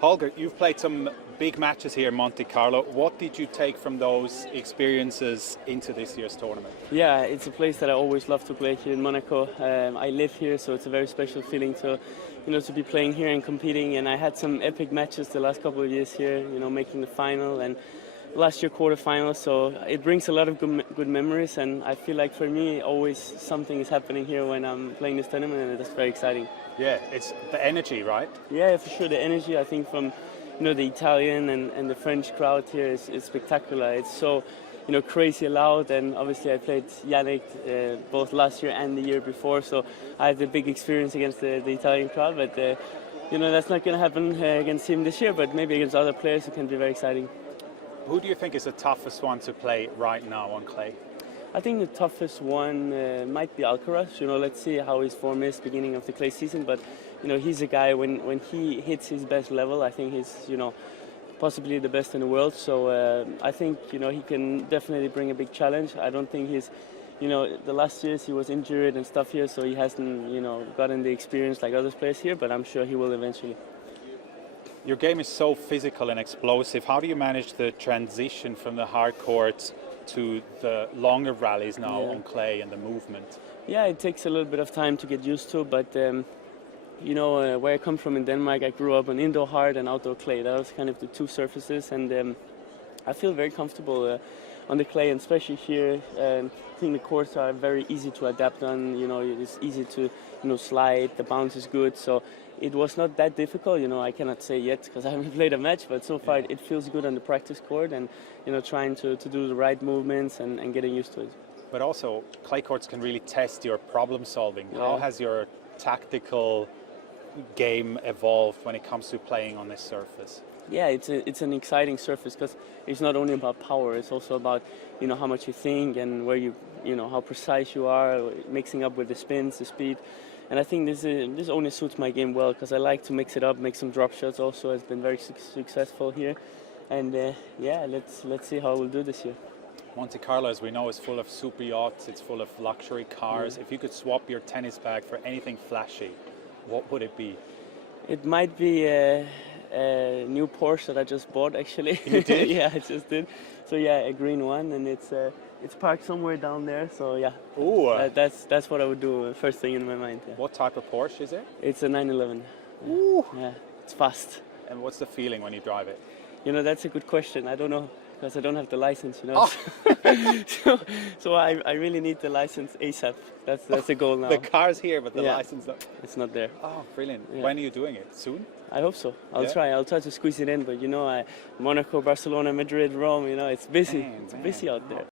Holger, you've played some big matches here in Monte Carlo. What did you take from those experiences into this year's tournament? Yeah, it's a place that I always love to play here in Monaco. I live here, so it's a very special feeling to, to be playing here and competing. And I had some epic matches the last couple of years here, making the final and last year quarterfinal. So it brings a lot of good memories. And I feel like for me, always something is happening here when I'm playing this tournament, and it's very exciting. Yeah, it's the energy, right? Yeah, for sure. The energy, I think, from the Italian and the French crowd here is spectacular. It's so crazy loud, and obviously I played Yannick both last year and the year before, so I had a big experience against the Italian crowd. But that's not going to happen against him this year, but maybe against other players it can be very exciting. Who do you think is the toughest one to play right now on clay? I think the toughest one might be Alcaraz. Let's see how his form is beginning of the clay season. But he's a guy when he hits his best level, I think he's possibly the best in the world. So I think he can definitely bring a big challenge. I don't think he's the last years he was injured and stuff here, so he hasn't gotten the experience like other players here. But I'm sure he will eventually. Your game is so physical and explosive. How do you manage the transition from the hard courts to the longer rallies now on clay and the movement? Yeah, it takes a little bit of time to get used to, but where I come from in Denmark, I grew up on indoor hard and outdoor clay. That was kind of the two surfaces, and I feel very comfortable on the clay, and especially here. I think the courts are very easy to adapt on. It's easy to slide. The bounce is good, so it was not that difficult. I cannot say yet because I haven't played a match, but so far it feels good on the practice court, and trying to do the right movements and getting used to it. But also, clay courts can really test your problem solving. Yeah. How has your tactical game evolved when it comes to playing on this surface? Yeah, it's an exciting surface because it's not only about power, it's also about how much you think and where you how precise you are, mixing up with the spins, the speed. And I think this only suits my game well because I like to mix it up, make some drop shots also. It's been very successful here. And let's see how we'll do this year. Monte Carlo, as we know, is full of super yachts, it's full of luxury cars. Yeah. If you could swap your tennis bag for anything flashy, what would it be? It might be a new Porsche that I just bought, actually. You did? Yeah, I just did. So yeah, a green one, and it's parked somewhere down there. So yeah, that's what I would do first thing in my mind. Yeah. What type of Porsche is it? It's a 911. Ooh. Yeah, it's fast. And what's the feeling when you drive it? That's a good question. I don't know because I don't have the license. Oh. so I really need the license ASAP. That's the goal now. The car's here, but the license not. It's not there. Oh, brilliant! Yeah. When are you doing it? Soon? I hope so. I'll try. I'll try to squeeze it in. But Monaco, Barcelona, Madrid, Rome. It's busy. It's busy out there.